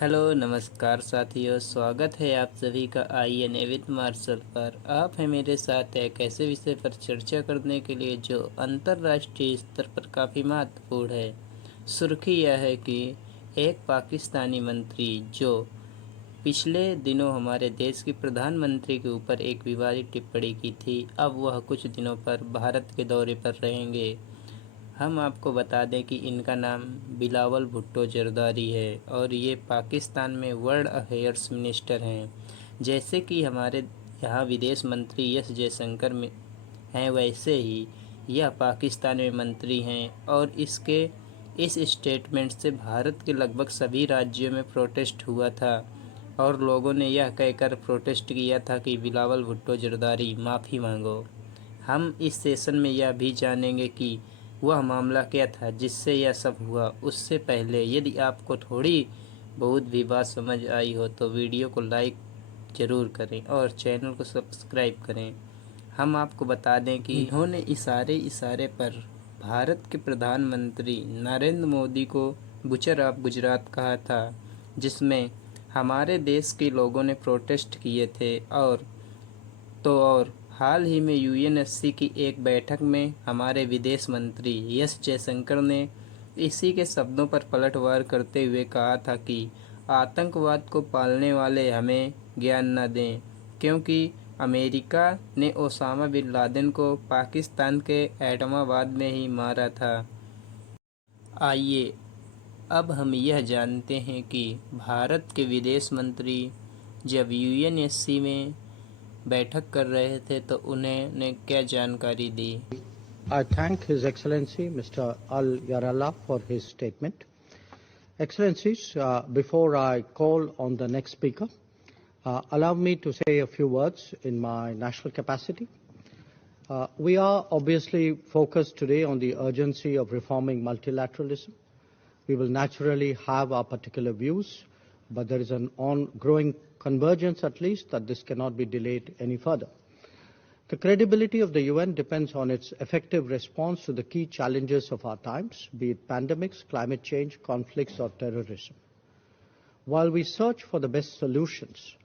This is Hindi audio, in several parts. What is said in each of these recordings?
हेलो नमस्कार साथियों, स्वागत है आप सभी का INA विद मार्शल पर। आप हैं मेरे साथ एक ऐसे विषय पर चर्चा करने के लिए जो अंतर्राष्ट्रीय स्तर पर काफ़ी महत्वपूर्ण है। सुर्खी यह है कि एक पाकिस्तानी मंत्री जो पिछले दिनों हमारे देश के प्रधानमंत्री के ऊपर एक विवादित टिप्पणी की थी, अब वह कुछ दिनों पर भारत के दौरे पर रहेंगे। हम आपको बता दें कि इनका नाम बिलावल भुट्टो जरदारी है और ये पाकिस्तान में वर्ल्ड अफेयर्स मिनिस्टर हैं। जैसे कि हमारे यहाँ विदेश मंत्री एस जयशंकर में हैं, वैसे ही यह पाकिस्तान में मंत्री हैं और इसके इस स्टेटमेंट से भारत के लगभग सभी राज्यों में प्रोटेस्ट हुआ था और लोगों ने यह कहकर प्रोटेस्ट किया था कि बिलावल भुट्टो जरदारी माफ़ी मांगो। हम इस सेशन में यह भी जानेंगे कि वह मामला क्या था जिससे यह सब हुआ। उससे पहले यदि आपको थोड़ी बहुत भी बात समझ आई हो तो वीडियो को लाइक ज़रूर करें और चैनल को सब्सक्राइब करें। हम आपको बता दें कि इन्होंने इशारे इशारे पर भारत के प्रधानमंत्री नरेंद्र मोदी को बुचर ऑफ गुजरात कहा था, जिसमें हमारे देश के लोगों ने प्रोटेस्ट किए थे। और हाल ही में UNSC की एक बैठक में हमारे विदेश मंत्री एस जयशंकर ने इसी के शब्दों पर पलटवार करते हुए कहा था कि आतंकवाद को पालने वाले हमें ज्ञान न दें, क्योंकि अमेरिका ने ओसामा बिन लादेन को पाकिस्तान के एटमाबाद में ही मारा था। आइए अब हम यह जानते हैं कि भारत के विदेश मंत्री जब UNSC में बैठक कर रहे थे तो उन्होंने क्या जानकारी दी। I thank His Excellency Mr. Al Yarallah for his statement. Excellencies, before I call on the next speaker, allow me to say a few words in my national capacity. We are obviously focused today on the urgency of reforming multilateralism. We will naturally have our particular views, but there is an ongoing convergence, at least, that this cannot be delayed any further. The credibility of the UN depends on its effective response to the key challenges of our times, be it pandemics, climate change, conflicts, or terrorism. While we search for the best solutions,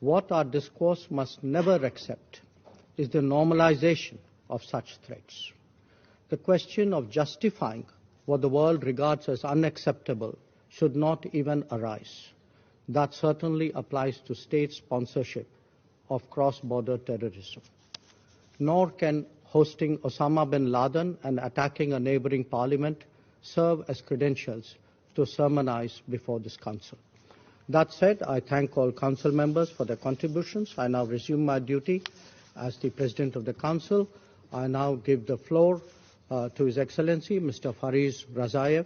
what our discourse must never accept is the normalization of such threats. The question of justifying what the world regards as unacceptable should not even arise. That certainly applies to state sponsorship of cross-border terrorism. Nor can hosting Osama bin Laden and attacking a neighboring parliament serve as credentials to sermonize before this council. That said, I thank all council members for their contributions. I now resume my duty as the President of the Council. I now give the floor to His Excellency Mr. Fariz Razaev.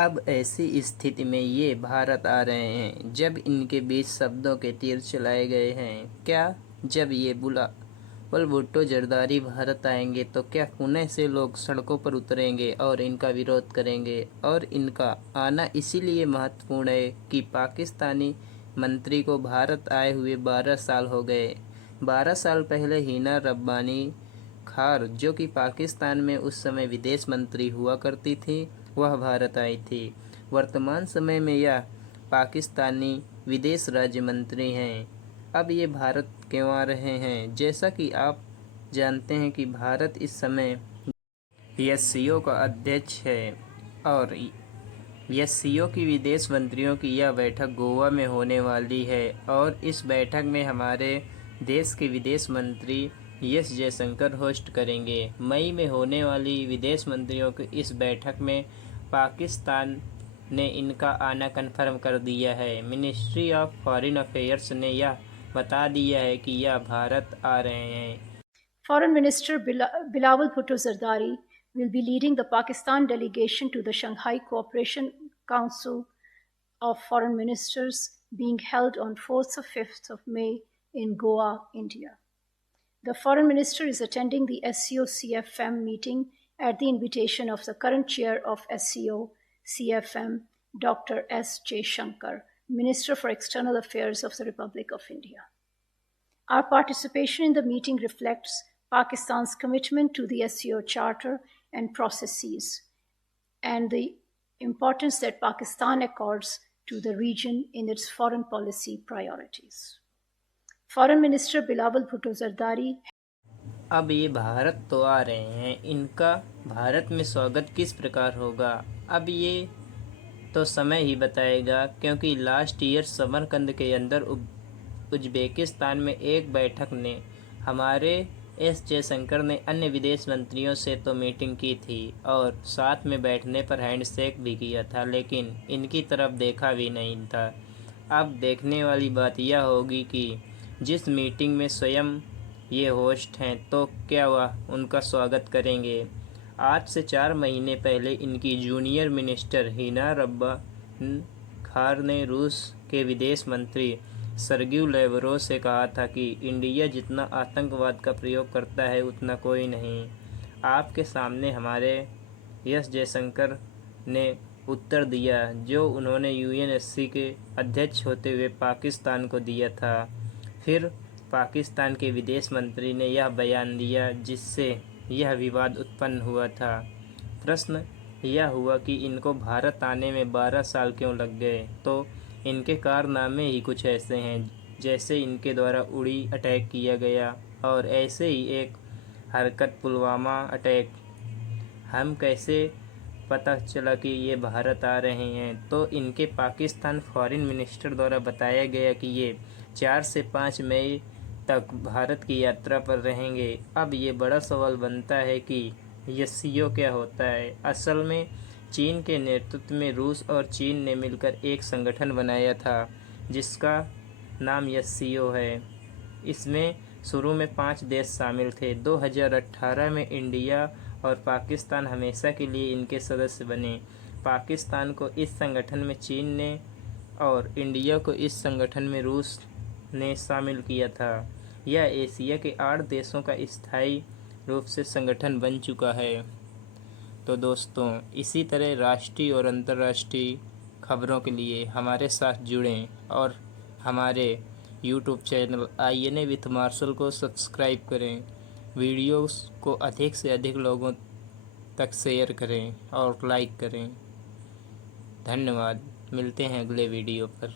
अब ऐसी स्थिति में ये भारत आ रहे हैं जब इनके बीच शब्दों के तीर चलाए गए हैं। क्या जब ये बिलावल भुट्टो जरदारी भारत आएंगे तो क्या पुणे से लोग सड़कों पर उतरेंगे और इनका विरोध करेंगे? और इनका आना इसीलिए महत्वपूर्ण है कि पाकिस्तानी मंत्री को भारत आए हुए 12 साल हो गए। 12 साल पहले हिना रब्बानी खार, जो कि पाकिस्तान में उस समय विदेश मंत्री हुआ करती थी, वह भारत आई थी। वर्तमान समय में यह पाकिस्तानी विदेश राज्य मंत्री हैं। अब ये भारत क्यों आ रहे हैं? जैसा कि आप जानते हैं कि भारत इस समय SCO का अध्यक्ष है और SCO की विदेश मंत्रियों की यह बैठक गोवा में होने वाली है और इस बैठक में हमारे देश के विदेश मंत्री एस जयशंकर होस्ट करेंगे। मई में होने वाली विदेश मंत्रियों की इस बैठक में पाकिस्तान ने इनका आना कन्फर्म कर दिया है। मिनिस्ट्री ऑफ फॉरेन अफेयर्स ने यह बता दिया है कि यह भारत आ रहे हैं। Foreign Minister Bilawal Bhutto Zardari will be leading the Pakistan delegation to the Shanghai Cooperation Council of Foreign Ministers being held on 4th or 5th of May in Goa, India. The Foreign Minister is attending the SCO-CFM meeting at the invitation of the current chair of SCO-CFM, Dr. S. Jaishankar, Minister for External Affairs of the Republic of India. Our participation in the meeting reflects Pakistan's commitment to the SCO Charter and processes, and the importance that Pakistan accords to the region in its foreign policy priorities. Foreign Minister Bilawal Bhutto Zardari. अब ये भारत तो आ रहे हैं, इनका भारत में स्वागत किस प्रकार होगा, अब ये तो समय ही बताएगा, क्योंकि लास्ट ईयर समरकंद के अंदर उज्बेकिस्तान में एक बैठक ने हमारे एस जयशंकर ने अन्य विदेश मंत्रियों से तो मीटिंग की थी और साथ में बैठने पर हैंडशेक भी किया था, लेकिन इनकी तरफ देखा भी नहीं था। अब देखने वाली बात यह होगी कि जिस मीटिंग में स्वयं ये होस्ट हैं तो क्या वह उनका स्वागत करेंगे। आज से 4 महीने पहले इनकी जूनियर मिनिस्टर हिना रब्बान खार ने रूस के विदेश मंत्री सर्गी लेवरोव से कहा था कि इंडिया जितना आतंकवाद का प्रयोग करता है उतना कोई नहीं। आपके सामने हमारे एस जयशंकर ने उत्तर दिया जो उन्होंने यूएनएससी के अध्यक्ष होते हुए पाकिस्तान को दिया था। फिर पाकिस्तान के विदेश मंत्री ने यह बयान दिया जिससे यह विवाद उत्पन्न हुआ था। प्रश्न यह हुआ कि इनको भारत आने में 12 साल क्यों लग गए, तो इनके कारनामे ही कुछ ऐसे हैं जैसे इनके द्वारा उड़ी अटैक किया गया और ऐसे ही एक हरकत पुलवामा अटैक। हम कैसे पता चला कि ये भारत आ रहे हैं, तो इनके पाकिस्तान फॉरेन मिनिस्टर द्वारा बताया गया कि ये 4 से 5 मई तक भारत की यात्रा पर रहेंगे। अब ये बड़ा सवाल बनता है कि एससीओ क्या होता है। असल में चीन के नेतृत्व में रूस और चीन ने मिलकर एक संगठन बनाया था जिसका नाम एससीओ है। इसमें शुरू में 5 देश शामिल थे। 2018 में इंडिया और पाकिस्तान हमेशा के लिए इनके सदस्य बने। पाकिस्तान को इस संगठन में चीन ने और इंडिया को इस संगठन में रूस ने शामिल किया था। यह एशिया के 8 देशों का स्थायी रूप से संगठन बन चुका है। तो दोस्तों, इसी तरह राष्ट्रीय और अंतर्राष्ट्रीय खबरों के लिए हमारे साथ जुड़ें और हमारे YouTube channel INA with Marshal को सब्सक्राइब करें। वीडियोस को अधिक से अधिक लोगों तक शेयर करें और लाइक करें। धन्यवाद। मिलते हैं अगले वीडियो पर।